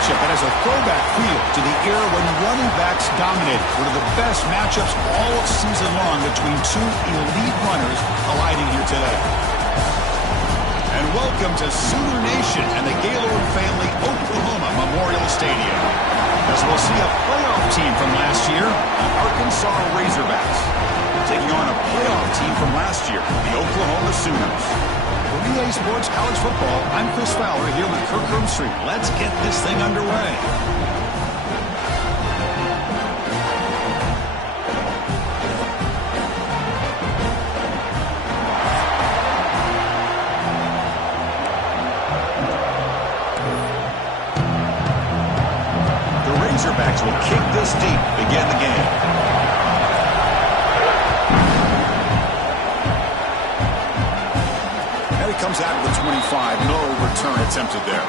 matchup that has a throwback feel to the era when running backs dominated. One of the best matchups all season long between two elite runners colliding here today. And welcome to Sooner Nation and the Gaylord Family Oklahoma Memorial Stadium, as we'll see a playoff team from last year, the Arkansas Razorbacks, taking on a playoff team from last year, the Oklahoma Sooners. For Relay Sports College Football, I'm Chris Fowler here with Kirk Street. Let's get this thing underway. The Razorbacks will kick this deep to begin the game. Comes out of the 25. No return attempted there.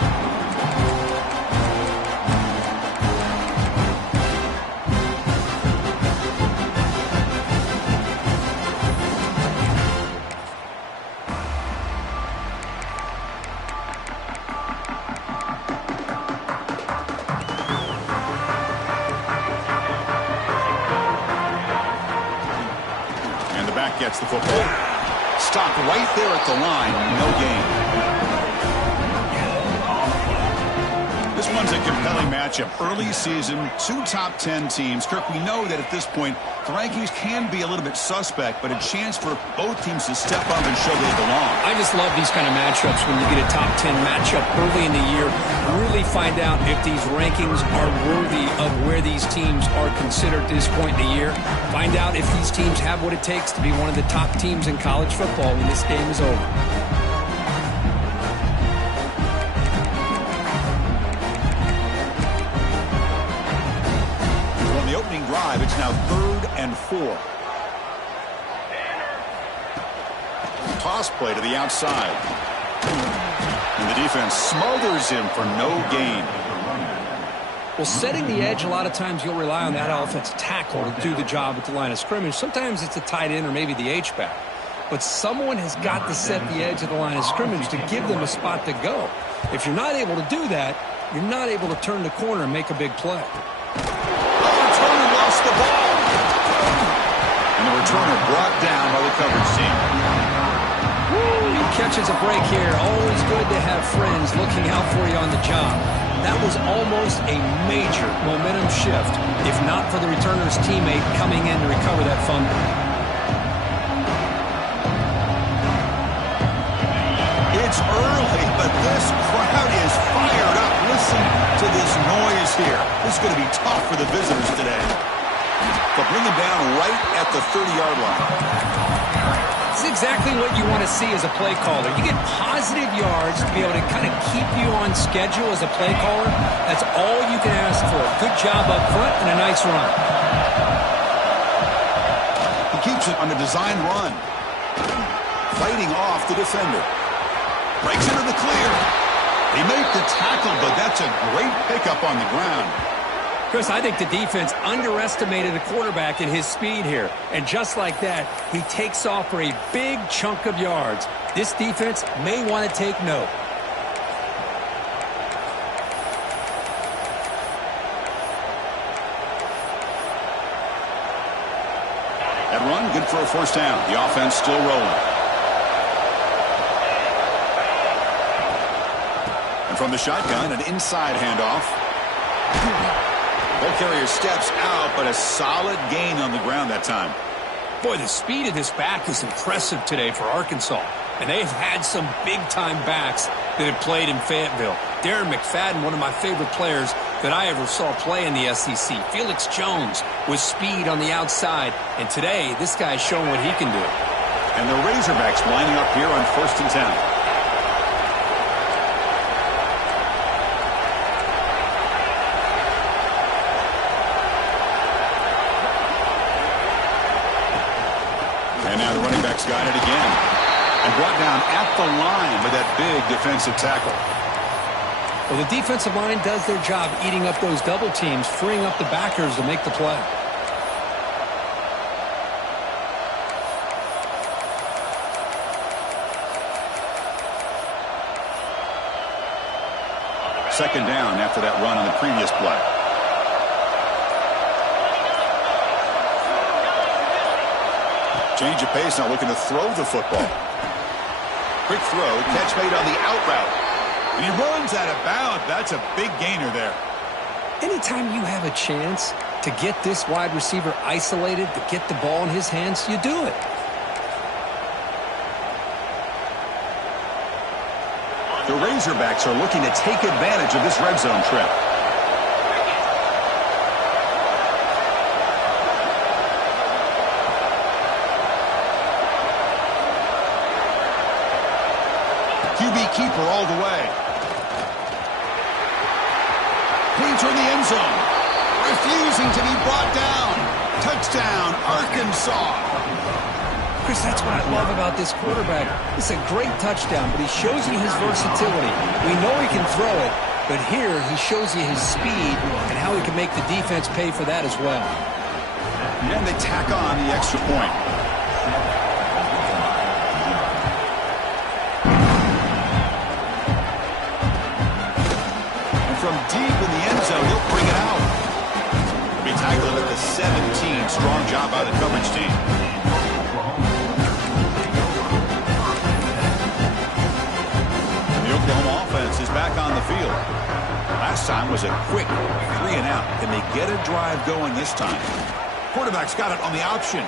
And the back gets the football. Stopped right there at the line. No gain. This one's a compelling matchup. Early season, two top 10 teams. Kirk, we know that at this point, the rankings can be a little bit suspect, but a chance for both teams to step up and show they belong. I just love these kind of matchups when you get a top 10 matchup early in the year. Really find out if these rankings are worthy of where these teams are considered at this point in the year. Find out if these teams have what it takes to be one of the top teams in college football when this game is over. On the opening drive, it's now 3rd and 4. Toss play to the outside. And the defense smothers him for no gain. Well, setting the edge, a lot of times you'll rely on that offensive tackle to do the job at the line of scrimmage. Sometimes it's a tight end or maybe the H-back. But someone has got to set the edge of the line of scrimmage to give them a spot to go. If you're not able to do that, you're not able to turn the corner and make a big play. Returner lost the ball. And the returner brought down by the coverage team. He catches a break here. Always good to have friends looking out for you on the job. That was almost a major momentum shift, if not for the returner's teammate coming in to recover that fumble. It's early, but this crowd is fired up. Listen to this noise here. This is going to be tough for the visitors today. They'll bring him down right at the 30-yard line. It's exactly what you want to see as a play caller. You get positive yards to be able to kind of keep you on schedule as a play caller. That's all you can ask for. Good job up front and a nice run. He keeps it on a design run. Fighting off the defender. Breaks into the clear. They make the tackle, but that's a great pickup on the ground. Chris, I think the defense underestimated the quarterback in his speed here. And just like that, he takes off for a big chunk of yards. This defense may want to take note. That run, good for a first down. The offense still rolling. And from the shotgun, an inside handoff. Ball carrier steps out, but a solid gain on the ground that time. Boy, the speed of this back is impressive today for Arkansas. And they've had some big-time backs that have played in Fayetteville. Darren McFadden, one of my favorite players that I ever saw play in the SEC. Felix Jones with speed on the outside. And today, this guy's showing what he can do. And the Razorbacks lining up here on 1st and 10. And now the running back's got it again. And brought down at the line with that big defensive tackle. Well, the defensive line does their job eating up those double teams, freeing up the backers to make the play. second down after that run on the previous play. Change of pace, now looking to throw the football. Quick throw, catch made on the out route. And he runs out of bounds. That's a big gainer there. Anytime you have a chance to get this wide receiver isolated, to get the ball in his hands, you do it. The Razorbacks are looking to take advantage of this red zone trip. QB keeper all the way. Clean toward the end zone. Refusing to be brought down. Touchdown, Arkansas. Chris, that's what I love about this quarterback. It's a great touchdown, but he shows you his versatility. We know he can throw it, but here he shows you his speed and how he can make the defense pay for that as well. And they tack on the extra point. And from deep in the end zone, he'll bring it out. He'll be tackled at the 17. Strong job by the coverage team. Oklahoma offense is back on the field. Last time was a quick 3 and out. Can they get a drive going this time? Quarterback's got it on the option.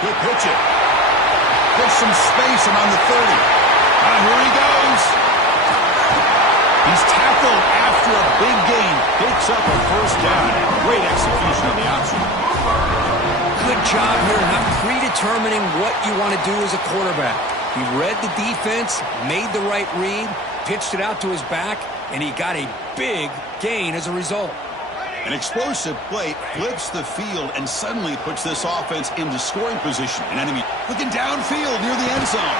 He'll pitch it. There's some space around the 30. Here he goes. He's tackled after a big gain. Picks up a first down. Great execution on the option. Good job here, not predetermining what you want to do as a quarterback. He read the defense, made the right read, pitched it out to his back, and he got a big gain as a result. An explosive play flips the field and suddenly puts this offense into scoring position. An enemy looking downfield near the end zone.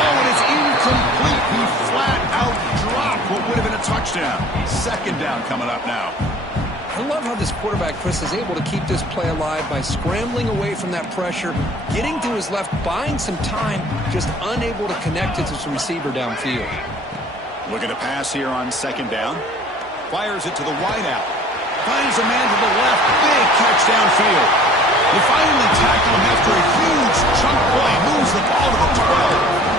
Oh, and it's incomplete. He flat out dropped what would have been a touchdown. Second down coming up now. I love how this quarterback, Chris, is able to keep this play alive by scrambling away from that pressure, getting to his left, buying some time, just unable to connect it to his receiver downfield. Looking to pass here on second down. Fires it to the wideout. Finds a man to the left. Big catch downfield. They finally tackle him after a huge chunk play. Moves the ball to the 12.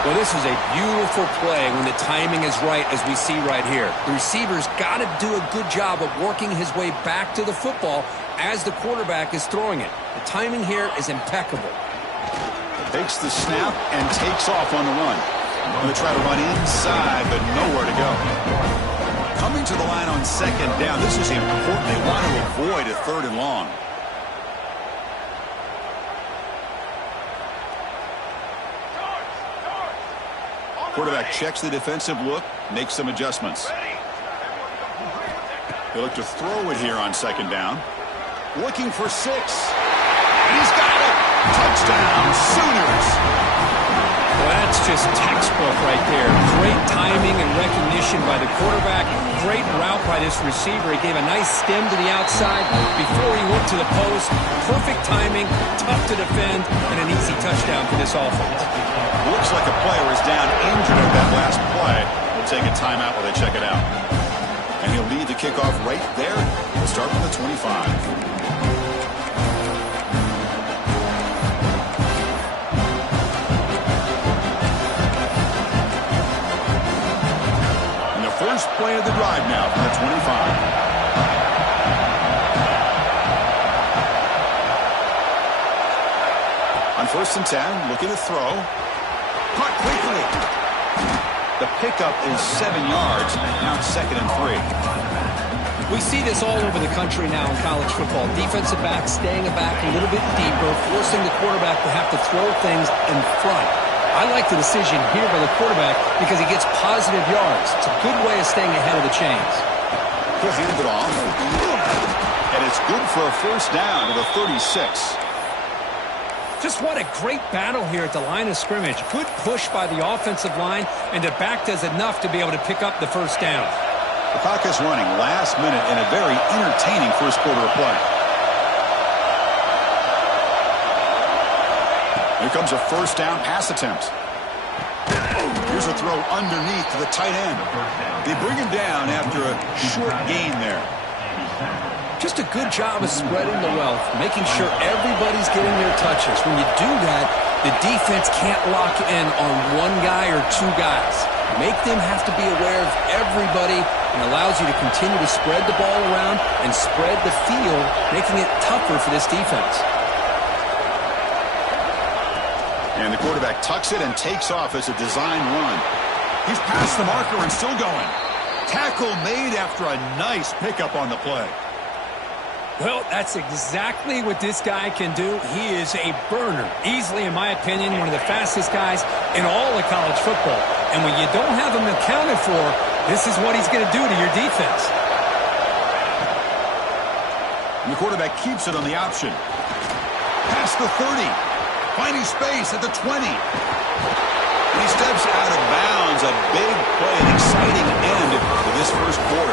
Well, this is a beautiful play when the timing is right, as we see right here. The receiver's got to do a good job of working his way back to the football as the quarterback is throwing it. The timing here is impeccable. Takes the snap and takes off on the run. Going to try to run inside, but nowhere to go. Coming to the line on second down. This is important. They want to avoid a third and long. Quarterback checks the defensive look, makes some adjustments. They look to throw it here on second down. Looking for 6. And he's got it. Touchdown, Sooners. Well, that's just textbook right there. Great timing and recognition by the quarterback. Great route by this receiver. He gave a nice stem to the outside before he went to the post. Perfect timing, tough to defend, and an easy touchdown for this offense. Looks like a player is down injured at that last play. We'll take a timeout while they check it out. And he'll lead the kickoff right there. We'll start from the 25. First play of the drive now from the 25. On 1st and 10, looking to throw. Caught quickly. The pickup is 7 yards. Now it's 2nd and 3. We see this all over the country now in college football. Defensive backs staying back a little bit deeper, forcing the quarterback to have to throw things in front. I like the decision here by the quarterback because he gets positive yards. It's a good way of staying ahead of the chains. He'll hand it off. And it's good for a first down to the 36. Just what a great battle here at the line of scrimmage. Good push by the offensive line, and the back does enough to be able to pick up the first down. The clock is running last minute in a very entertaining first quarter of play. Here comes a first down pass attempt. Here's a throw underneath to the tight end. They bring him down after a short gain there. Just a good job of spreading the wealth, making sure everybody's getting their touches. When you do that, the defense can't lock in on one guy or two guys. Make them have to be aware of everybody and allows you to continue to spread the ball around and spread the field, making it tougher for this defense. And the quarterback tucks it and takes off as a design run. He's past the marker and still going. Tackle made after a nice pickup on the play. Well, that's exactly what this guy can do. He is a burner. Easily, in my opinion, one of the fastest guys in all of college football. And when you don't have him accounted for, this is what he's going to do to your defense. And the quarterback keeps it on the option. Past the 30. Finding space at the 20. And he steps out of bounds. A big play, an exciting end to this first quarter.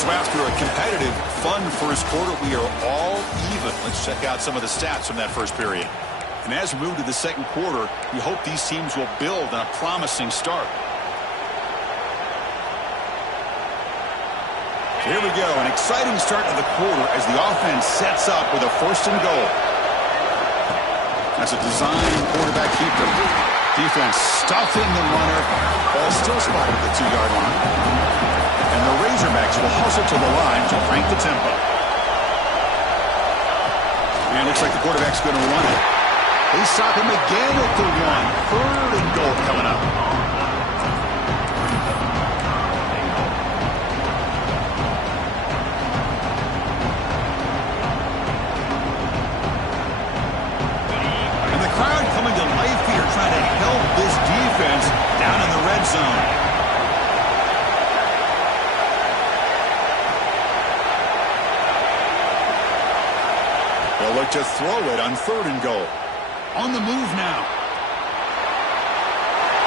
So after a competitive, fun first quarter, we are all even. Let's check out some of the stats from that first period. And as we move to the second quarter, we hope these teams will build on a promising start. So here we go, an exciting start to the quarter as the offense sets up with a 1st and goal. That's a design quarterback keeper. Defense stuffing the runner. Ball still spotted at the 2-yard line. And the Razorbacks will hustle to the line to crank the tempo. And it looks like the quarterback's going to run it. They stop him again at the 1. 3rd and goal coming up. And the crowd coming to life here, trying to help this defense down in the red zone. They'll look to throw it on 3rd and goal. On the move now.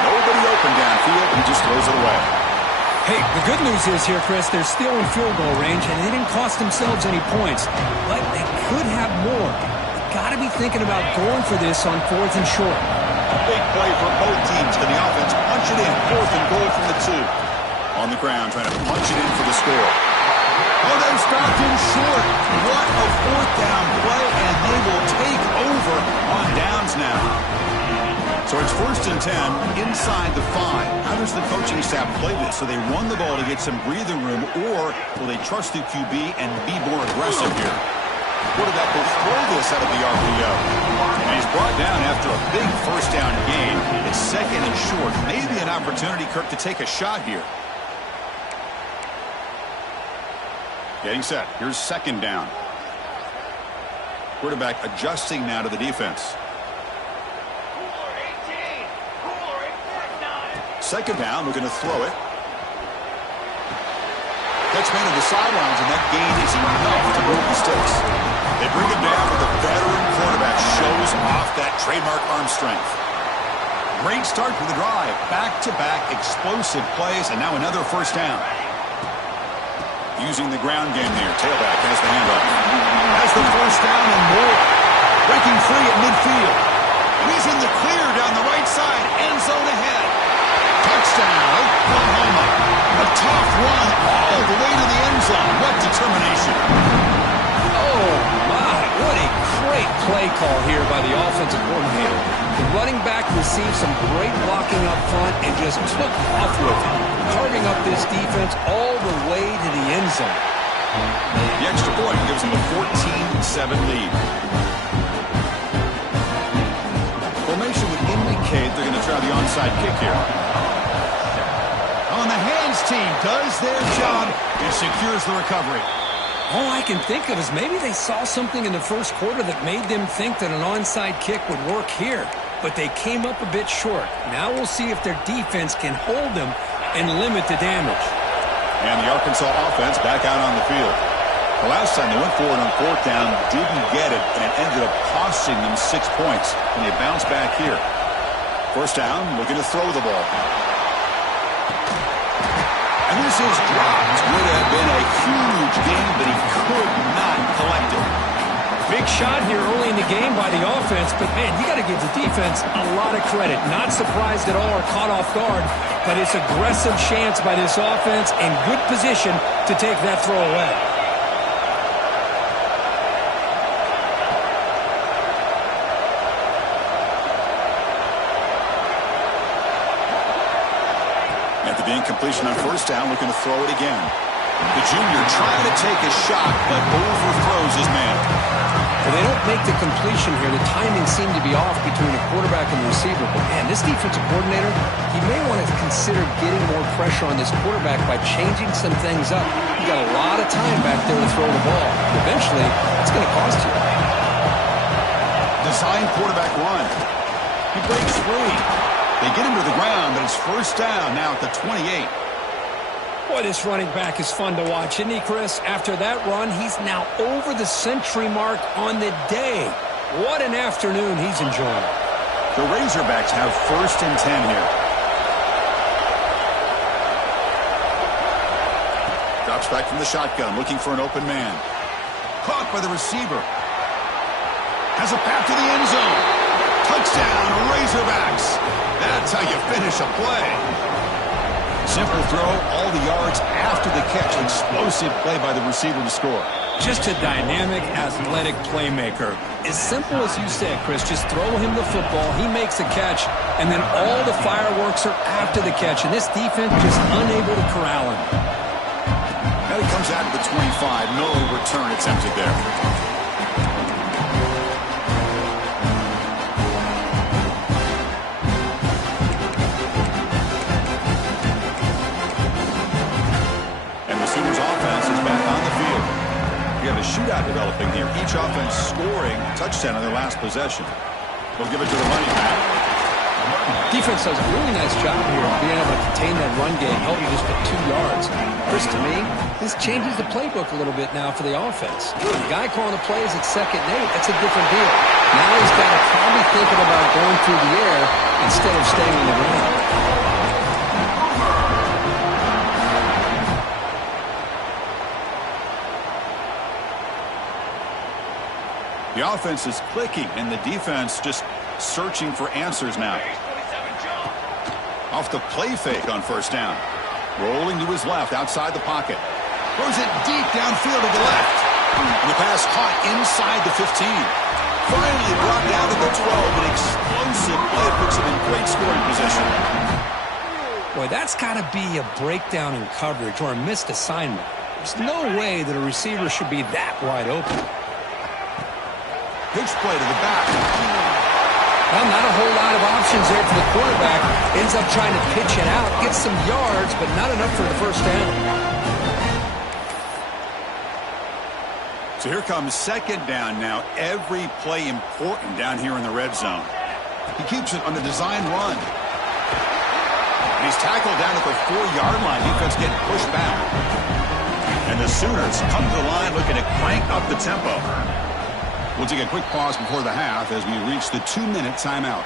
Nobody open downfield. He just throws it away. Hey, the good news is here, Chris, they're still in field goal range, and they didn't cost themselves any points. But they could have more. You've got to be thinking about going for this on 4th and short. A big play for both teams. Can the offense punch it in? 4th and goal from the 2. On the ground, trying to punch it in for the score. Oh, they stopped him short. What a 4th down play, and they will take over on downs now. So it's 1st and 10 inside the 5. How does the coaching staff play this? So they run the ball to get some breathing room, or will they trust the QB and be more aggressive here? Quarterback will throw this out of the RPO. And he's brought down after a big 1st down gain. It's 2nd and short. Maybe an opportunity, Kirk, to take a shot here. Getting set. Here's 2nd down. Quarterback adjusting now to the defense. 2nd down, looking to throw it. Gets man to the sidelines, and that gain is enough to move the sticks. They bring him down, but the veteran quarterback shows off that trademark arm strength. Great start for the drive. Back-to-back explosive plays, and now another 1st down. Using the ground game there. Tailback has the handoff. Has the 1st down and more. Breaking free at midfield. And he's in the clear down the right side. End zone ahead. Touchdown, Oklahoma. A tough run all the way to the end zone. What determination. Oh, my. What a great play call here by the offensive coordinator. The running back received some great blocking up front and just took off with it, carving up this defense all the way to the end zone. The extra point gives them a 14-7 lead. Formation would indicate they're going to try the onside kick here. On the hands team does their job and secures the recovery. All I can think of is maybe they saw something in the first quarter that made them think that an onside kick would work here. But they came up a bit short. Now we'll see if their defense can hold them and limit the damage. And the Arkansas offense back out on the field. The last time they went for it on 4th down, didn't get it, and it ended up costing them 6 points. And they bounce back here. 1st down, looking to throw the ball. And this is dropped. Would have been a huge game, but he could not collect it. Big shot here early in the game by the offense, but, man, you got to give the defense a lot of credit. Not surprised at all or caught off guard, but it's aggressive chance by this offense and good position to take that throw away. At the incompletion on first down, looking to throw it again. The junior trying to take a shot, but overthrows his man. Well, they don't make the completion here. The timing seemed to be off between the quarterback and the receiver. But, man, this defensive coordinator, he may want to consider getting more pressure on this quarterback by changing some things up. You got a lot of time back there to throw the ball. Eventually, it's going to cost you. Design quarterback run. He breaks free. They get him to the ground, but it's first down now at the 28. Boy, this running back is fun to watch, isn't he, Chris? After that run, he's now over the century mark on the day. What an afternoon he's enjoying. The Razorbacks have first and 10 here. Drops back from the shotgun, looking for an open man. Caught by the receiver. Has a path to the end zone. Touchdown, Razorbacks. That's how you finish a play. Simple throw, all the yards after the catch. Explosive play by the receiver to score. Just a dynamic, athletic playmaker. As simple as you said, Chris, just throw him the football, he makes the catch, and then all the fireworks are after the catch, and this defense just unable to corral him. Now he comes out to the 25. No return attempted there. Shootout developing here. Each offense scoring a touchdown on their last possession. We'll give it to the running back. Defense does a really nice job here of being able to contain that run game, help you just for 2 yards. Chris, to me, this changes the playbook a little bit now for the offense. The guy calling the plays at 2nd and 8, that's a different deal. Now he's got to probably thinking about going through the air instead of staying on the ground. The offense is clicking, and the defense just searching for answers now. Off the play fake on first down. Rolling to his left, outside the pocket. Throws it deep downfield to the left. And the pass caught inside the 15. Finally brought down to the 12. An explosive play puts him in great scoring position. Boy, that's got to be a breakdown in coverage or a missed assignment. There's no way that a receiver should be that wide open. Pitch play to the back. Well, not a whole lot of options there for the quarterback. Ends up trying to pitch it out, gets some yards, but not enough for the first down. So here comes second down now. Every play important down here in the red zone. He keeps it on the design run. And he's tackled down at the 4-yard line. Defense getting pushed back. And the Sooners come to the line looking to crank up the tempo. We'll take a quick pause before the half as we reach the 2-minute timeout.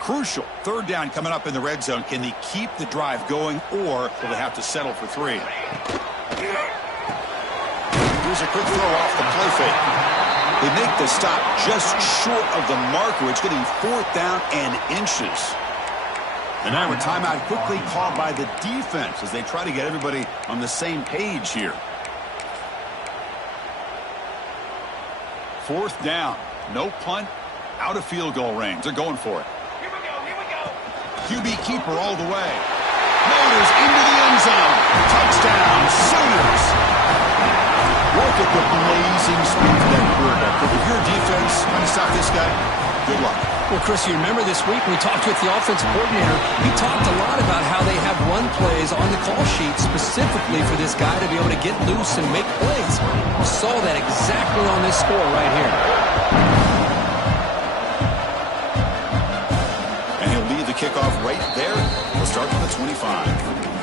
Crucial. Third down coming up in the red zone. Can they keep the drive going, or will they have to settle for 3? Here's a quick throw off the play fake. They make the stop just short of the marker. It's getting 4th down and inches. And now a timeout quickly called by the defense as they try to get everybody on the same page here. 4th down. No punt. Out of field goal range. They're going for it. QB keeper all the way. Motors into the end zone. Touchdown, Sooners. Look at the blazing speed of that quarterback. If you're a defense trying to stop this guy, good luck. Well, Chris, you remember this week we talked with the offensive coordinator. He talked a lot about how they have run plays is on the call sheet specifically for this guy to be able to get loose and make plays. We saw that exactly on this score right here. And he'll lead the kickoff right there. We'll start from the 25.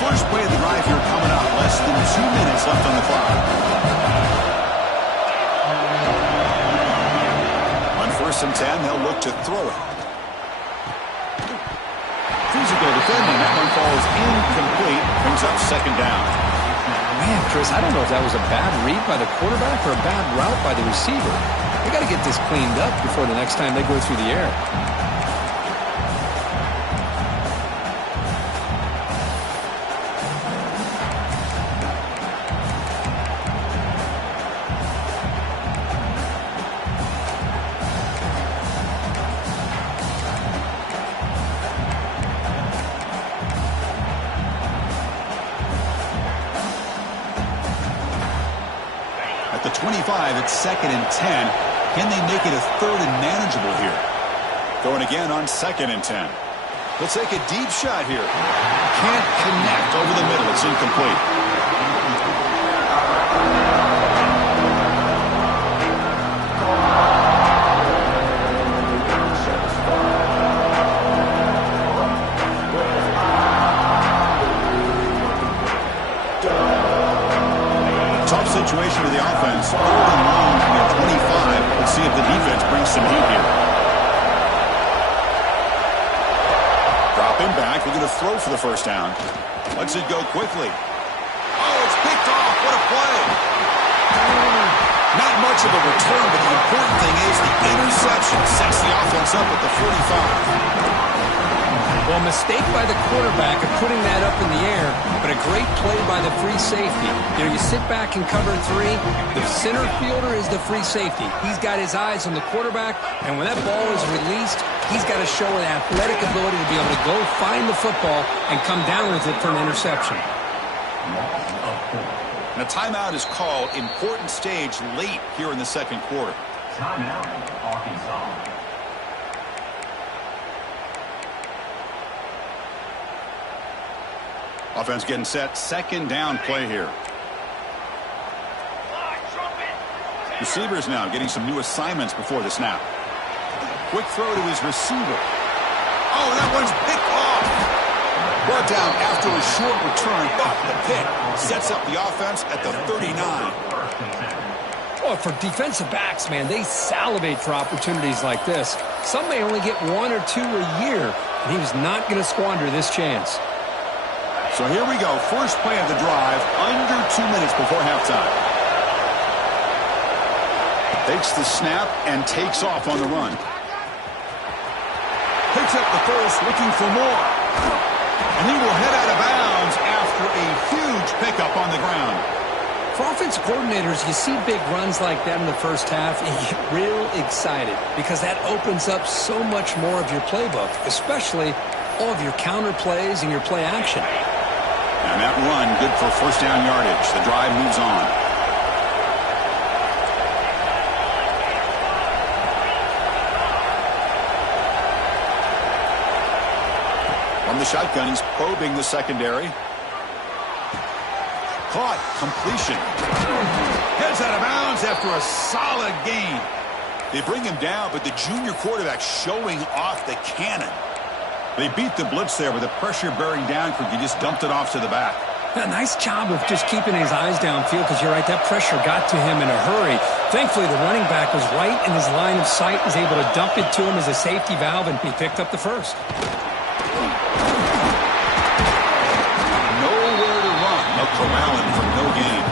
First play of the drive here coming up. Less than 2 minutes left on the clock. On 1st and 10, they'll look to throw it. Physical defending. That one falls incomplete. Brings up 2nd down. Man, Chris, I don't know if that was a bad read by the quarterback or a bad route by the receiver. They got to get this cleaned up before the next time they go through the air. At the 25, it's 2nd and 10. Can they make it a 3rd and manageable here? Going again on 2nd and 10. They'll take a deep shot here. Can't connect over the middle. It's incomplete. Tough situation to the offense. 3rd and long from the 25. Let's see if the defense brings some heat here. Dropping back. We're going to throw for the 1st down. Lets it go quickly. Oh, it's picked off. What a play. Not much of a return, but the important thing is the interception sets the offense up at the 45. Well, mistake by the quarterback of putting that up in the air, but a great play by the free safety. You know, you sit back and cover 3. The center fielder is the free safety. He's got his eyes on the quarterback, and when that ball is released, he's got to show an athletic ability to be able to go find the football and come down with it for an interception. And a timeout is called. Important stage late here in the 2nd quarter. Timeout, Arkansas. Offense getting set. 2nd down play here. Receivers now getting some new assignments before the snap. Quick throw to his receiver. Oh, that one's picked off. Brought down after a short return, but the pick sets up the offense at the 39. Well, for defensive backs, man, they salivate for opportunities like this. Some may only get 1 or 2 a year, and he was not going to squander this chance. So here we go. First play of the drive, under 2 minutes before halftime. Takes the snap and takes off on the run. Picks up the first, looking for more. And he will head out of bounds after a huge pickup on the ground. For offensive coordinators, you see big runs like that in the first half, and you get real excited because that opens up so much more of your playbook, especially all of your counter plays and your play action. And that run, good for 1st down yardage. The drive moves on. From the shotgun, he's probing the secondary. Caught. Completion. Heads out of bounds after a solid gain. They bring him down, but the junior quarterback showing off the cannon. They beat the blitz there with the pressure bearing down. He just dumped it off to the back. A nice job of just keeping his eyes downfield because you're right, that pressure got to him in a hurry. Thankfully, the running back was right in his line of sight, was able to dump it to him as a safety valve, and he picked up the first. Nowhere to run. They'll corral him for no gain.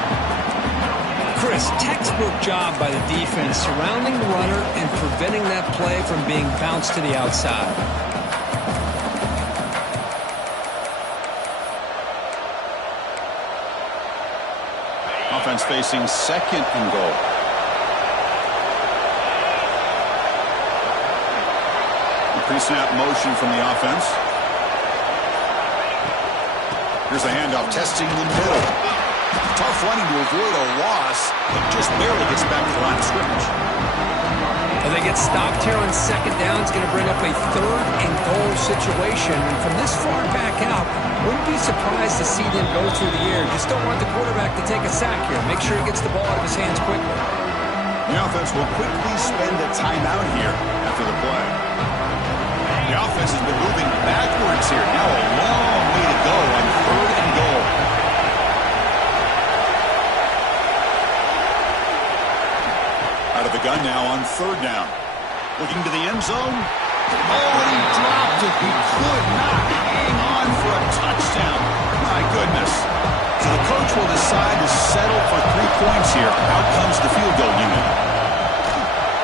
Chris, textbook job by the defense surrounding the runner and preventing that play from being bounced to the outside. Offense facing 2nd and goal. The pre-snap motion from the offense. Here's a handoff, testing the middle. Tough running to avoid a loss, but just barely gets back to the line of scrimmage. Well, they get stopped here on second down. It's going to bring up a 3rd and goal situation. And from this far back out, wouldn't be surprised to see them go through the air. Just don't want the quarterback to take a sack here. Make sure he gets the ball out of his hands quickly. The offense will quickly spend a timeout here after the play. The offense has been moving backwards here. Now a long way to go on 3rd and goal. Out of the gun now on 3rd down. Looking to the end zone. Oh, and he dropped it. He could not hang on for a touchdown. My goodness. So the coach will decide to settle for 3 points here. Out comes the field goal unit.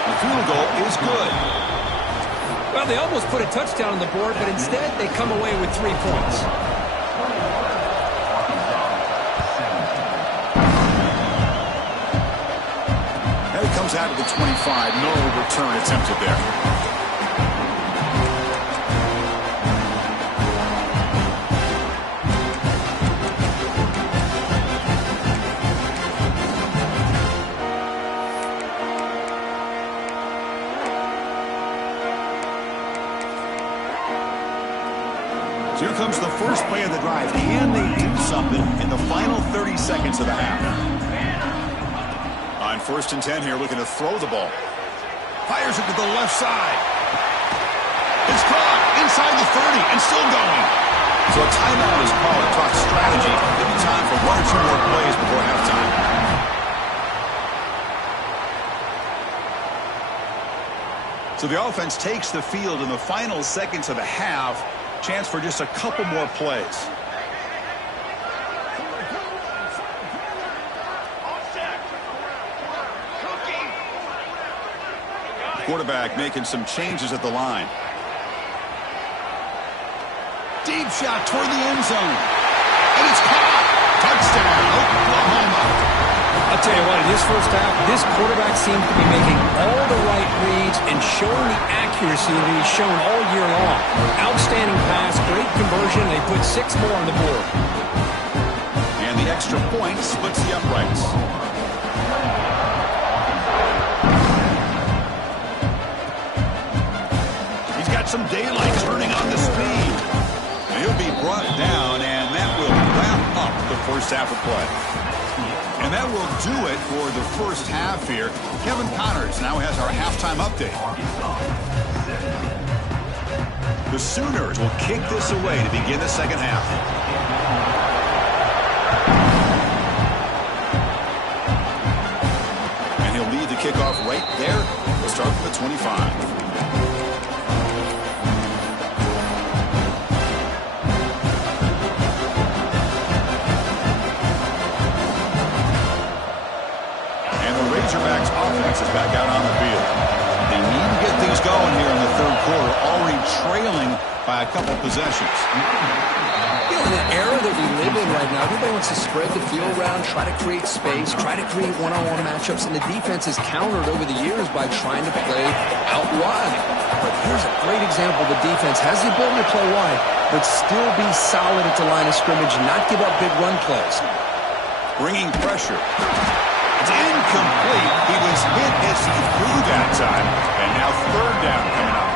The field goal is good. Well, they almost put a touchdown on the board, but instead they come away with 3 points. Comes out of the 25. No return attempted there. So here comes the first play of the drive. Can they do something in the final 30 seconds of the half? On 1st and 10 here, looking to throw the ball. Fires it to the left side. It's caught inside the 30 and still going. So a timeout is called to talk strategy. It'll be time for 1 or 2 more plays before halftime. So the offense takes the field in the final seconds of the half. Chance for just a couple more plays. Quarterback making some changes at the line. Deep shot toward the end zone. And it's caught. Touchdown, Oklahoma. I'll tell you what, in this first half, this quarterback seems to be making all the right reads and showing the accuracy that he's shown all year long. Outstanding pass, great conversion. They put 6 more on the board. And the extra point splits the uprights. Some daylight turning on the speed. And he'll be brought down, and that will wrap up the first half of play. And that will do it for the first half here. Kevin Connors now has our halftime update. The Sooners will kick this away to begin the second half. And he'll lead the kickoff right there. We'll start from the 25. Razorbacks offense is back out on the field. They need to get things going here in the 3rd quarter, already trailing by a couple possessions. You know, in the era that we live in right now, everybody wants to spread the field around, try to create space, try to create one-on-one matchups, and the defense has countered over the years by trying to play out wide. But here's a great example. The defense has the ability to play wide, but still be solid at the line of scrimmage, not give up big run plays. Bringing pressure. It's incomplete. He was hit as he threw that time. And now 3rd down coming up.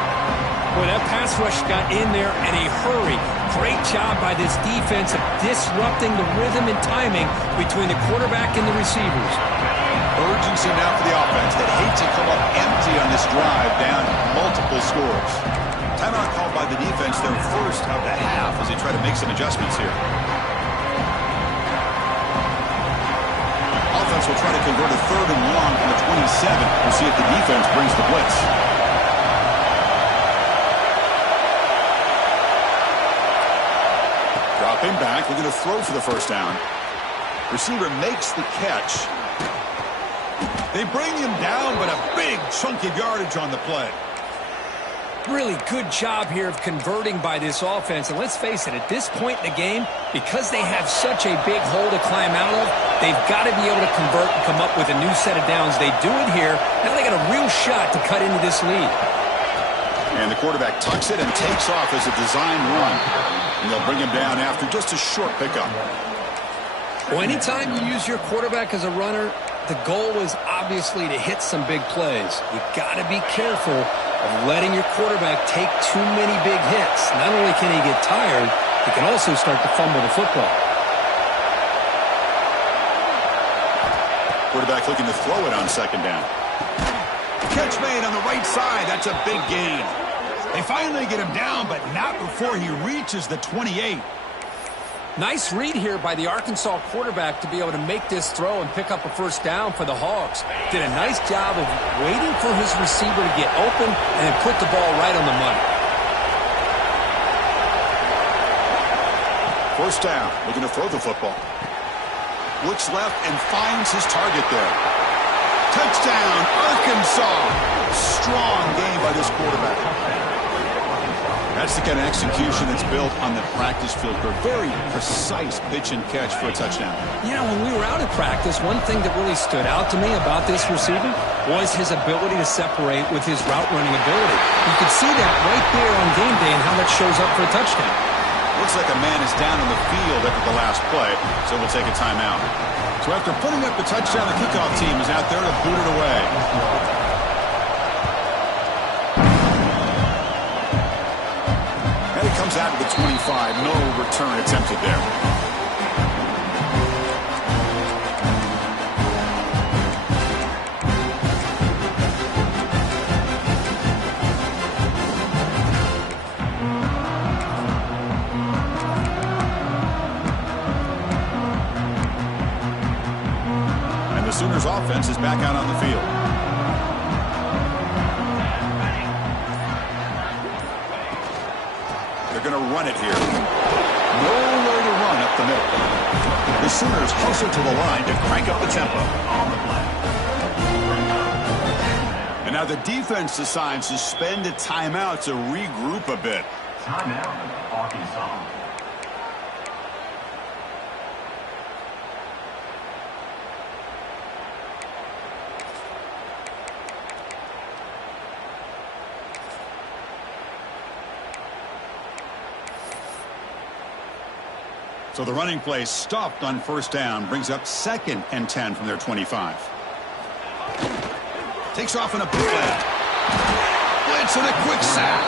Boy, that pass rush got in there in a hurry. Great job by this defense of disrupting the rhythm and timing between the quarterback and the receivers. Urgency now for the offense that hate to come up empty on this drive, down multiple scores. Timeout called by the defense, their first of the half, as they try to make some adjustments here. Offense will try to convert a 3rd and long from the 27. We'll see if the defense brings the blitz. Dropping back, looking to throw for the first down. Receiver makes the catch. They bring him down, but a big chunk of yardage on the play. Really good job here of converting by this offense. And let's face it, at this point in the game, because they have such a big hole to climb out of, they've got to be able to convert and come up with a new set of downs. They do it here. Now they got a real shot to cut into this lead. And the quarterback tucks it and takes off as a design run. And they'll bring him down after just a short pickup. Well, anytime you use your quarterback as a runner, The goal is obviously to hit some big plays. You got to be careful of letting your quarterback take too many big hits. Not only can he get tired, he can also start to fumble the football. Quarterback looking to throw it on second down. Catch made on the right side. That's a big gain. They finally get him down, but not before he reaches the 28. Nice read here by the Arkansas quarterback to be able to make this throw and pick up a first down for the Hogs. Did a nice job of waiting for his receiver to get open and then put the ball right on the money. First down, looking to throw the football. Looks left and finds his target there. Touchdown, Arkansas. Strong game by this quarterback. That's the kind of execution that's built on the practice field for a very precise pitch and catch for a touchdown. You know, when we were out at practice, one thing that really stood out to me about this receiver was his ability to separate with his route running ability. You could see that right there on game day and how that shows up for a touchdown. Looks like a man is down on the field after the last play, so we'll take a timeout. So after putting up the touchdown, the kickoff team is out there to boot it away. And it comes out to the 25. No return attempted there. Sooners offense is back out on the field. They're going to run it here. Nowhere to run up the middle. The Sooners hustle to the line to crank up the tempo. And now the defense decides to spend a timeout to regroup a bit. Timeout, Arkansas. So the running play stopped on first down, brings up 2nd and 10 from their 25. Takes off in a bootleg. Blitz and a quick sack.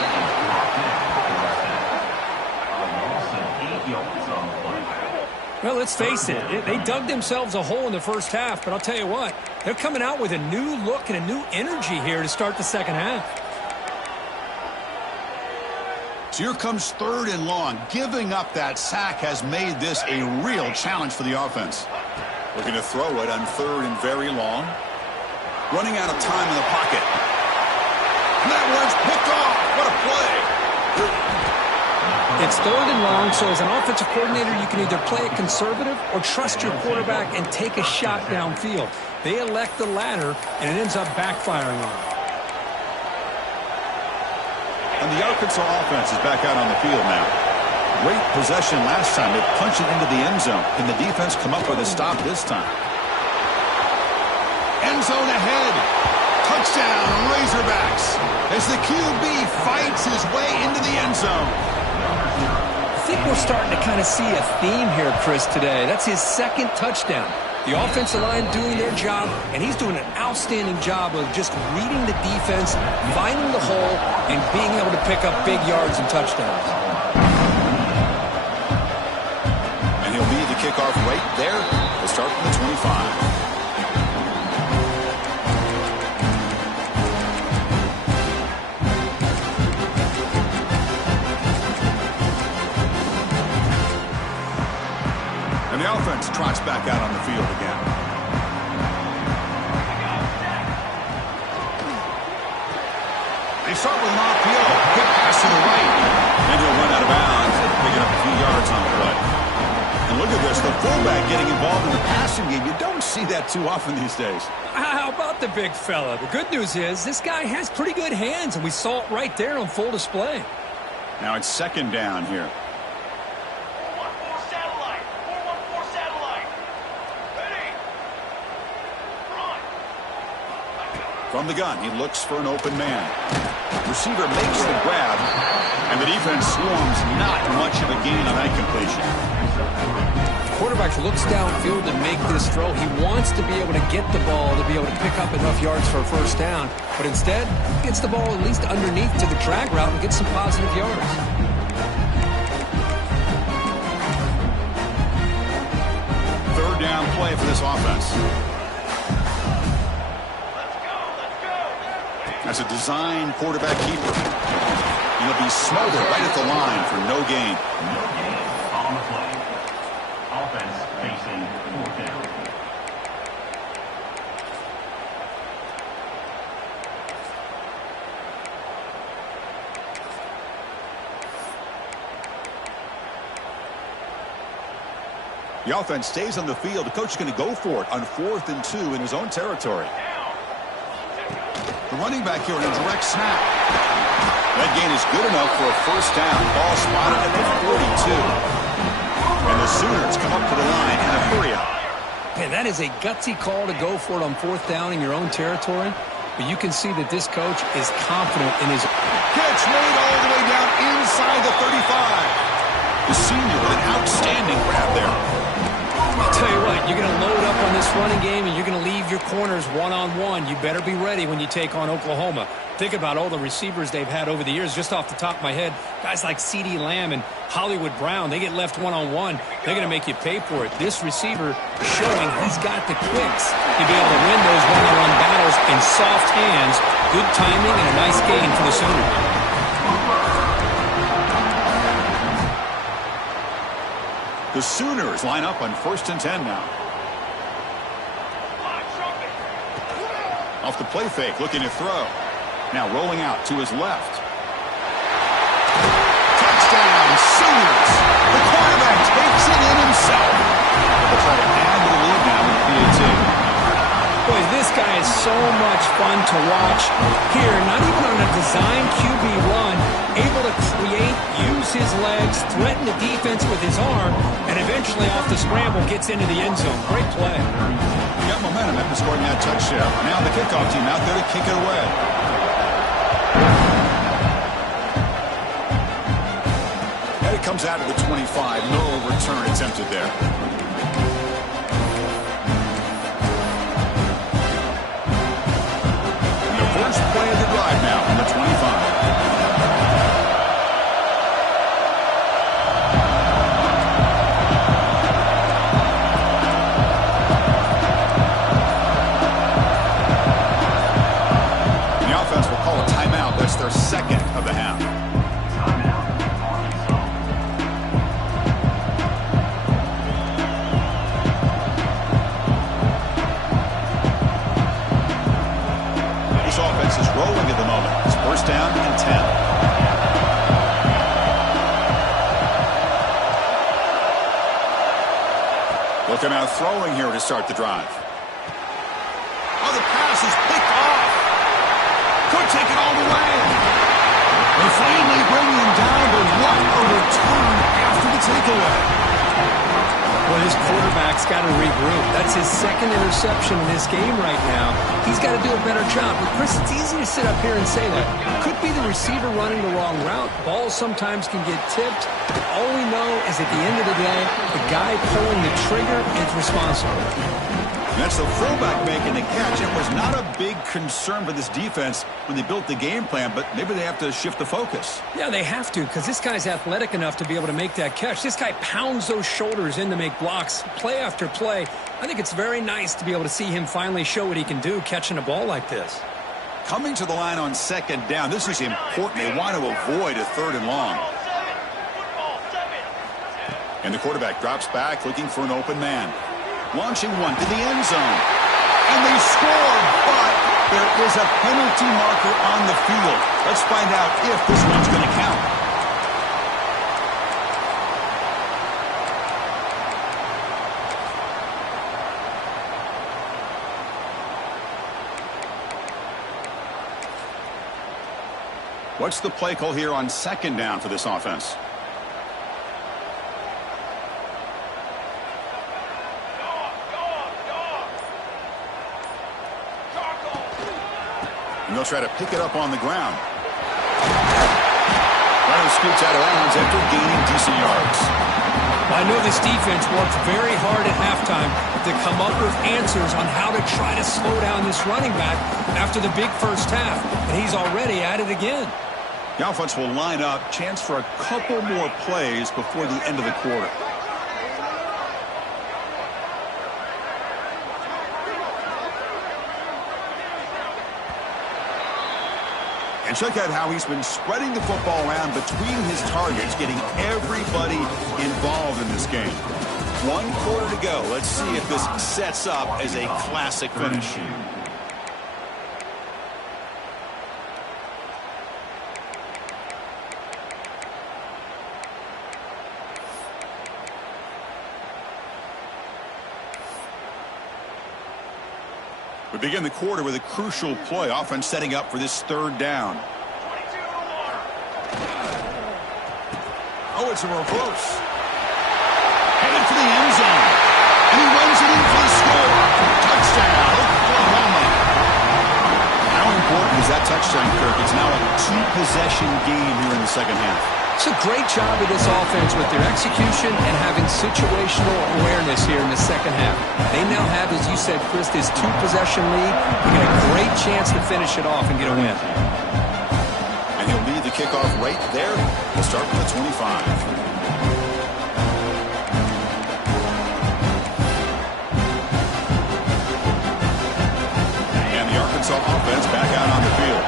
Well, let's face it, they dug themselves a hole in the first half, but I'll tell you what, they're coming out with a new look and a new energy here to start the second half. So here comes 3rd and long. Giving up that sack has made this a real challenge for the offense. Looking to throw it on 3rd and very long. Running out of time in the pocket. And that one's picked off. What a play. It's 3rd and long, so as an offensive coordinator, you can either play it conservative or trust your quarterback and take a shot downfield. They elect the latter, and it ends up backfiring on them. And the Arkansas offense is back out on the field now. Great possession last time. They punched it into the end zone. Can the defense come up with a stop this time? End zone ahead. Touchdown, Razorbacks. As the QB fights his way into the end zone. I think we're starting to kind of see a theme here, Chris, today. That's his 2nd touchdown. The offensive line doing their job, and he's doing an outstanding job of just reading the defense, finding the hole, and being able to pick up big yards and touchdowns. And he'll lead the kickoff right there. We'll start from the 25. The offense trots back out on the field again. They start with an RPO. Good pass to the right. And he'll run out of bounds, picking up a few yards on the play. And look at this, the fullback getting involved in the passing game. You don't see that too often these days. How about the big fella? The good news is this guy has pretty good hands, and we saw it right there on full display. Now it's 2nd down here. From the gun, he looks for an open man. Receiver makes the grab, and the defense swarms. Not much of a gain on that completion. quarterback looks downfield to make this throw. He wants to be able to get the ball to be able to pick up enough yards for a first down. But instead, he gets the ball at least underneath to the drag route and gets some positive yards. Third down play for this offense. That's a design quarterback keeper. He'll be smothered right at the line for no gain. No gain on the play. Offense facing fourth down. The offense stays on the field. The coach is going to go for it on 4th and 2 in his own territory. The running back here in a direct snap. That gain is good enough for a first down. Ball spotted at the 42. And the Sooners come up to the line in a hurry up. Man, that is a gutsy call to go for it on 4th down in your own territory. But you can see that this coach is confident in his catch made all the way down inside the 35. The senior with an outstanding grab there. I'll tell you what, you're going to load up on this running game and you're going to leave your corners one-on-one. You better be ready when you take on Oklahoma. Think about all the receivers they've had over the years. Just off the top of my head, guys like CeeDee Lamb and Hollywood Brown, they get left one-on-one. They're going to make you pay for it. This receiver showing he's got the quicks to be able to win those one-on-one battles in soft hands. Good timing and a nice gain for the Sooners. The Sooners line up on 1st and 10 now. Off the play fake, looking to throw. Now rolling out to his left. Touchdown, Sooners! The quarterback takes it in himself. They'll try to add to the lead now with PAT. Boy, this guy is so much fun to watch here. Not even on a design QB run, able to create, use his legs, threaten the defense with his arm, and eventually off the scramble gets into the end zone. Great play. He got momentum after scoring that touchdown. Now the kickoff team out there to kick it away. And it comes out of the 25. No return attempted there. First play of the drive now from the 25. The offense will call a timeout. That's their second of the half. This offense is rolling at the moment. It's first down and 10. Looking out throwing here to start the drive. Oh, the pass is picked off. Could take it all the way. They finally bring him down, but what a return after the takeaway. Well, his quarterback's got to regroup. That's his second interception in this game right now. He's got to do a better job. But, Chris, it's easy to sit up here and say that. Could be the receiver running the wrong route. Balls sometimes can get tipped. All we know is at the end of the day, the guy pulling the trigger is responsible. That's the fullback making the catch. It was not a big concern for this defense when they built the game plan, but maybe they have to shift the focus. Yeah, they have to, because this guy's athletic enough to be able to make that catch. This guy pounds those shoulders in to make blocks play after play. I think it's very nice to be able to see him finally show what he can do catching a ball like this. Coming to the line on second down, this is important. They want to avoid a third and long. And the quarterback drops back looking for an open man. Launching one to the end zone. And they score, but there is a penalty marker on the field. Let's find out if this one's going to count. What's the play call here on second down for this offense? And they'll try to pick it up on the ground. Runner scoots out of bounds after gaining decent yards. I know this defense worked very hard at halftime to come up with answers on how to try to slow down this running back after the big first half, and he's already at it again. The offense will line up. Chance for a couple more plays before the end of the quarter. And check out how he's been spreading the football around between his targets, getting everybody involved in this game. 1 quarter to go. Let's see if this sets up as a classic finish. We begin the quarter with a crucial play. Offense setting up for this 3rd down. Oh, it's a reverse. Headed for the end zone. And he runs it in for the score. Touchdown, Oklahoma. How important is that touchdown, Kirk? It's now a 2-possession game here in the second half. It's a great job of this offense with their execution and having situational awareness here in the second half. They now have, as you said, Chris, this 2-possession lead. They get a great chance to finish it off and get a win. And he'll lead the kickoff right there. We'll start with the 25. And the Arkansas offense back out on the field.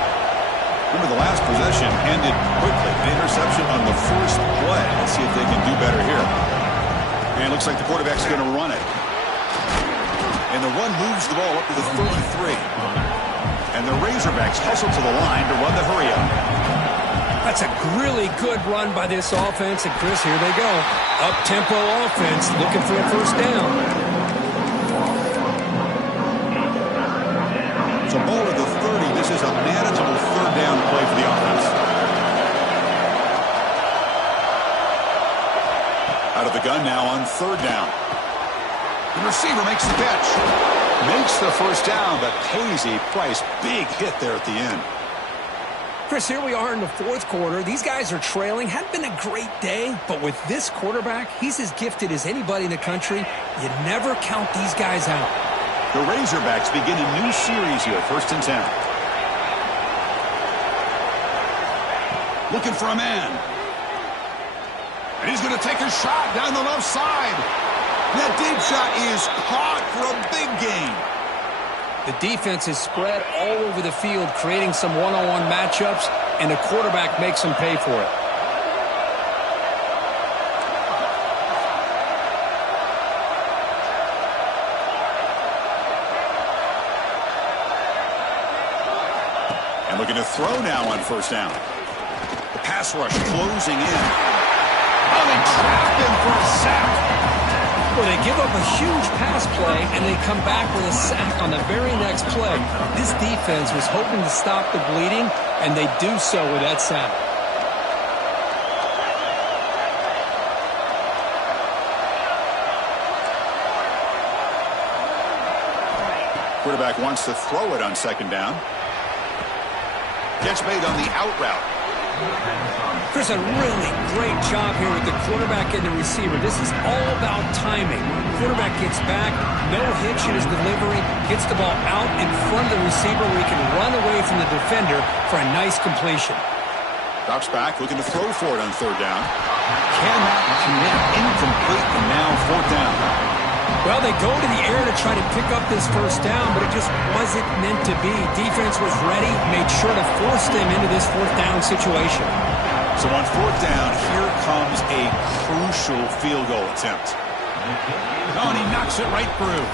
Remember, the last possession ended quickly. An interception on the first play. Let's see if they can do better here. And it looks like the quarterback's going to run it. And the run moves the ball up to the 33. And the Razorbacks hustle to the line to run the hurry-up. That's a really good run by this offense. And, Chris, here they go. Up-tempo offense looking for a first down. So ball to the 30. This is a manageable 3rd down play for the offense. Out of the gun now on 3rd down. The receiver makes the catch. Makes the first down, but pays a price. Big hit there at the end. Chris, here we are in the 4th quarter. These guys are trailing. Hadn't been a great day, but with this quarterback, he's as gifted as anybody in the country. You never count these guys out. The Razorbacks begin a new series here, 1st and 10. Looking for a man. And he's going to take a shot down the left side. That deep shot is caught for a big gain. The defense is spread all over the field, creating some one-on-one matchups, and the quarterback makes them pay for it. And looking to throw now on 1st down. The pass rush closing in. Oh, they trap him for a sack. Well, they give up a huge pass play, and they come back with a sack on the very next play. This defense was hoping to stop the bleeding, and they do so with that sack. Quarterback wants to throw it on 2nd down. Catch made on the out route. Chris, a really great job here with the quarterback and the receiver. This is all about timing. Quarterback gets back, no hitch in his delivery, gets the ball out in front of the receiver where he can run away from the defender for a nice completion. Drops back, looking to throw for it on 3rd down. Cannot connect, incomplete, and now 4th down. Well, they go to the air to try to pick up this first down, but it just wasn't meant to be. Defense was ready, made sure to force them into this 4th down situation. So on 4th down, here comes a crucial field goal attempt. Oh, and he knocks it right through.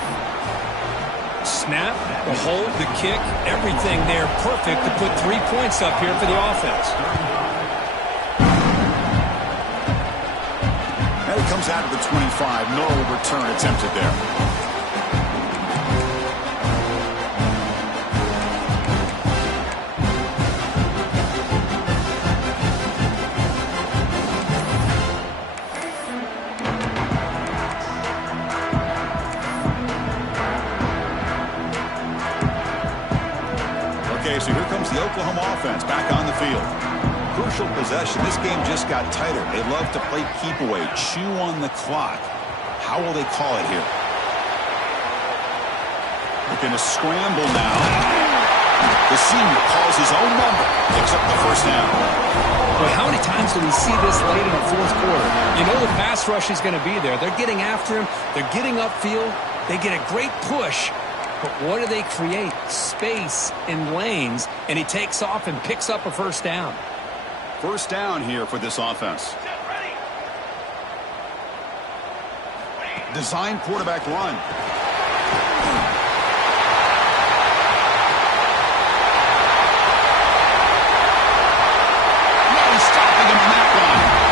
Snap, the hold, the kick, everything there perfect to put 3 points up here for the offense. And it comes out of the 25. No return attempted there. Okay, so here comes the Oklahoma offense back on the field. crucial possession. This game just got tighter. They love to play keep away, chew on the clock. How will they call it here? Looking to scramble now. The senior calls his own number, picks up the first down. Well, how many times do we see this late in the fourth quarter? You know the pass rush is going to be there. They're getting after him. They're getting upfield. They get a great push. But what do they create? Space in lanes, and he takes off and picks up a first down. First down here for this offense. Design quarterback run.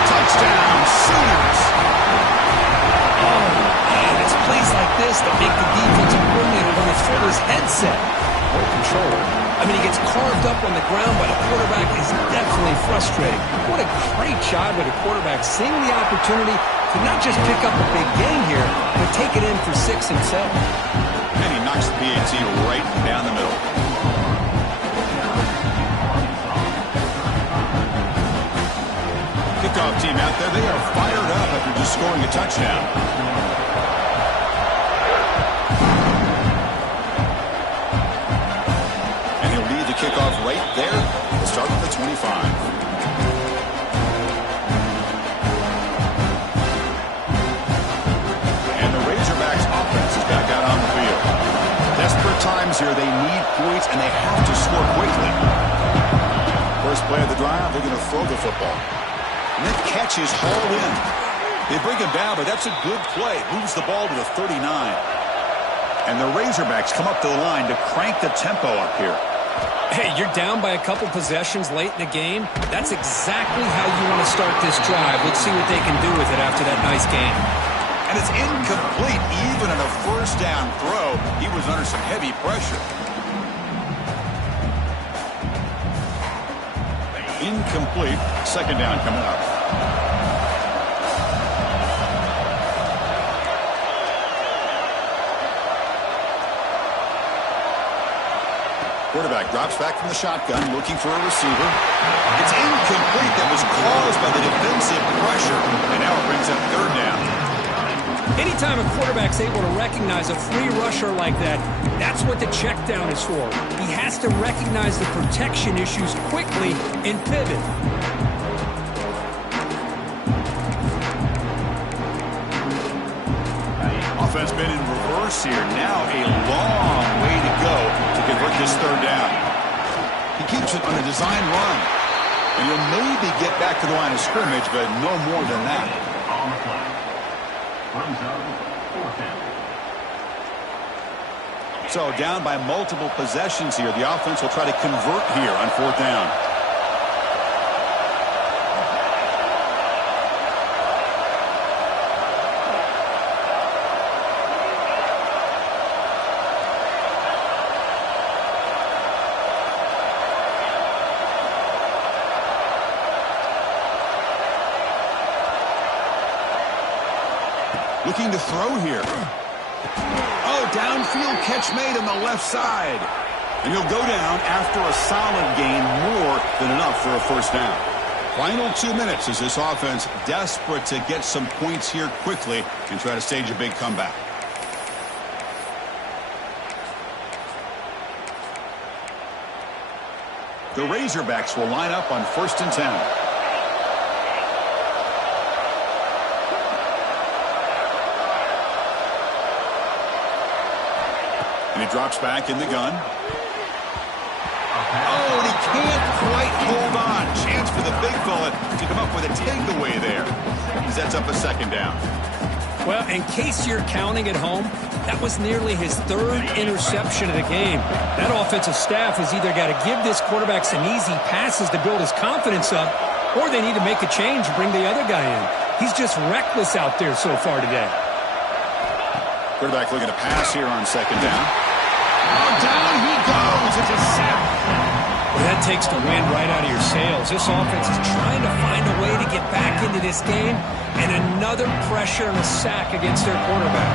Touchdown, Sooners. Oh, man, it's plays like this that make the defensive coordinator want to throw his headset. No control. I mean, he gets carved up on the ground by the quarterback. Is definitely frustrating. What a great job by the quarterback, seeing the opportunity to not just pick up a big gain here, but take it in for 6 himself. And he knocks the PAT right down the middle. Kickoff team out there, they are fired up after just scoring a touchdown. And he'll lead the kickoff right there. We'll start at the 25. And the Razorbacks offense is back out on the field. Desperate times here, they need points and they have to score quickly. First play of the drive, they're going to throw the football. And that catch is hauled in. They bring him down, but that's a good play. Moves the ball to the 39. And the Razorbacks come up to the line to crank the tempo up here. Hey, you're down by a couple possessions late in the game. That's exactly how you want to start this drive. Let's see what they can do with it after that nice game. And it's incomplete. Even on a first down throw, he was under some heavy pressure. Incomplete. Second down coming up. Quarterback drops back from the shotgun, looking for a receiver. It's incomplete. That was caused by the defensive pressure. And now it brings up third down. Anytime a quarterback's able to recognize a free rusher like that, that's what the check down is for. He has to recognize the protection issues quickly and pivot. Offense been in reverse here. Now a long way to go to convert this third down. He keeps it on a design run. And he'll maybe get back to the line of scrimmage, but no more than that. On the play. Brings up fourth down. So down by multiple possessions here. The offense will try to convert here on fourth down. Looking to throw here. Oh, downfield catch made on the left side. And he'll go down after a solid gain, more than enough for a first down. Final 2 minutes as this offense desperate to get some points here quickly and try to stage a big comeback. The Razorbacks will line up on 1st and 10. And he drops back in the gun. Oh, and he can't quite hold on. Chance for the big fella to come up with a takeaway there. He sets up a second down. Well, in case you're counting at home, that was nearly his 3rd interception of the game. That offensive staff has either got to give this quarterback some easy passes to build his confidence up, or they need to make a change and bring the other guy in. He's just reckless out there so far today. Quarterback looking to pass here on second down. Oh, down he goes. It's a sack. Well, that takes the wind right out of your sails. This offense is trying to find a way to get back into this game, and another pressure and a sack against their quarterback.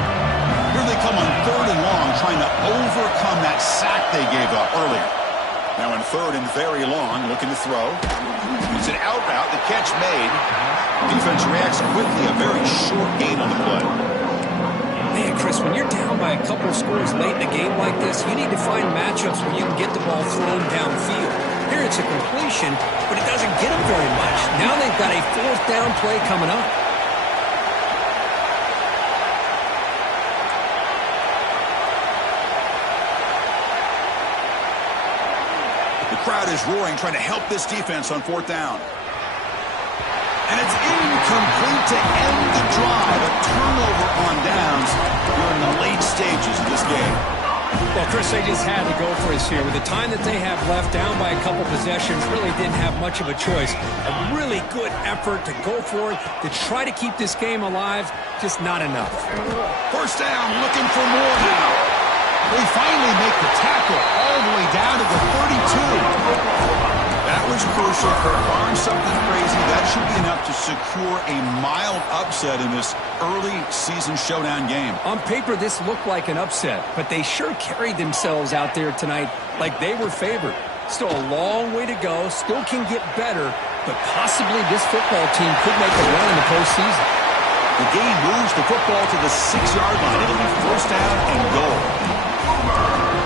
Here they come on 3rd and long, trying to overcome that sack they gave up earlier. Now in third and very long, looking to throw. It's an out route, the catch made. Defense reacts quickly, a very short gain on the play. Man, Chris, when you're down by a couple of scores late in a game like this, you need to find matchups where you can get the ball thrown downfield. Here it's a completion, but it doesn't get them very much. Now they've got a fourth down play coming up. The crowd is roaring, trying to help this defense on fourth down. And it's incomplete to end the drive. A turnover on downs during the late stages of this game. Well, Chris, they just had to go for us here. With the time that they have left, down by a couple possessions, really didn't have much of a choice. A really good effort to go for it, to try to keep this game alive, just not enough. First down, looking for more now. They finally make the tackle all the way down to the 32. That was crucial. Barring something crazy, that should be enough to secure a mild upset in this early season showdown game. On paper, this looked like an upset, but they sure carried themselves out there tonight like they were favored. Still a long way to go, still can get better, but possibly this football team could make a run in the postseason. The game moves the football to the 6-yard line. It'll be first down and goal.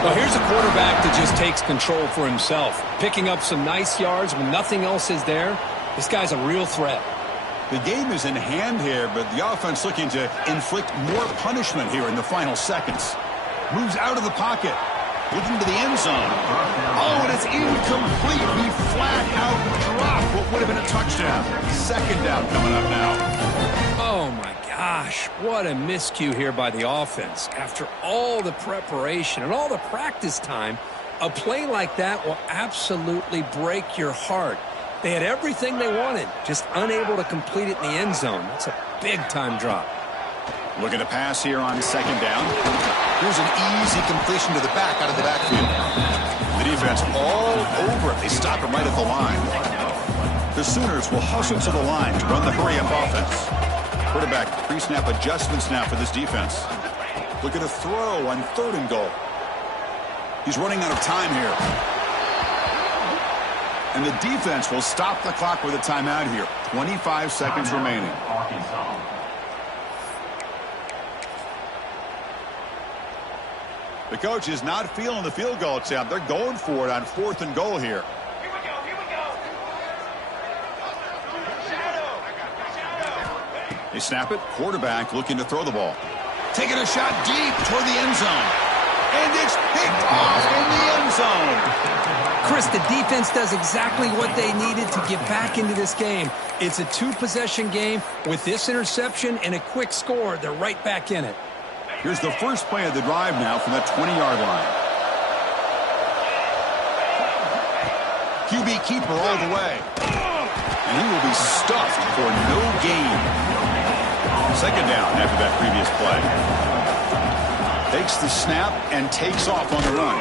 Well, here's a quarterback that just takes control for himself, picking up some nice yards when nothing else is there. This guy's a real threat. The game is in hand here, but the offense looking to inflict more punishment here in the final seconds. Moves out of the pocket, looking to the end zone. Oh, and it's incomplete. He flat out dropped what would have been a touchdown. Second down coming up now. Oh, my gosh. What a miscue here by the offense. After all the preparation and all the practice time, a play like that will absolutely break your heart. They had everything they wanted, just unable to complete it in the end zone. It's a big-time drop. Looking to pass here on second down. Here's an easy completion to the back out of the backfield. The defense all over it. They stop him right at the line. The Sooners will hustle to the line to run the hurry-up offense. Quarterback pre-snap adjustments now for this defense. Looking to throw on third and goal. He's running out of time here. And the defense will stop the clock with a timeout here. 25 seconds remaining. The coach is not feeling the field goal attempt. They're going for it on fourth and goal here. They snap it. Quarterback looking to throw the ball. Taking a shot deep toward the end zone. And it's picked off in the end zone. Chris, the defense does exactly what they needed to get back into this game. It's a two-possession game. With this interception and a quick score, they're right back in it. Here's the first play of the drive now from that 20-yard line. QB keeper all the way. And he will be stuffed for no gain. Second down after that previous play. Takes the snap and takes off on the run.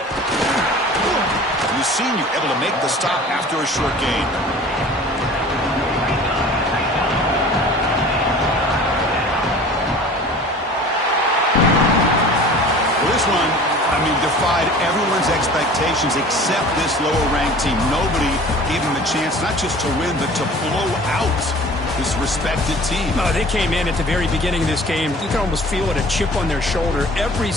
The senior able to make the stop after a short gain. Well, this one, defied everyone's expectations except this lower-ranked team. Nobody gave them a chance not just to win, but to blow out this respected team. They came in at the very beginning of this game. You can almost feel it, a chip on their shoulder. Every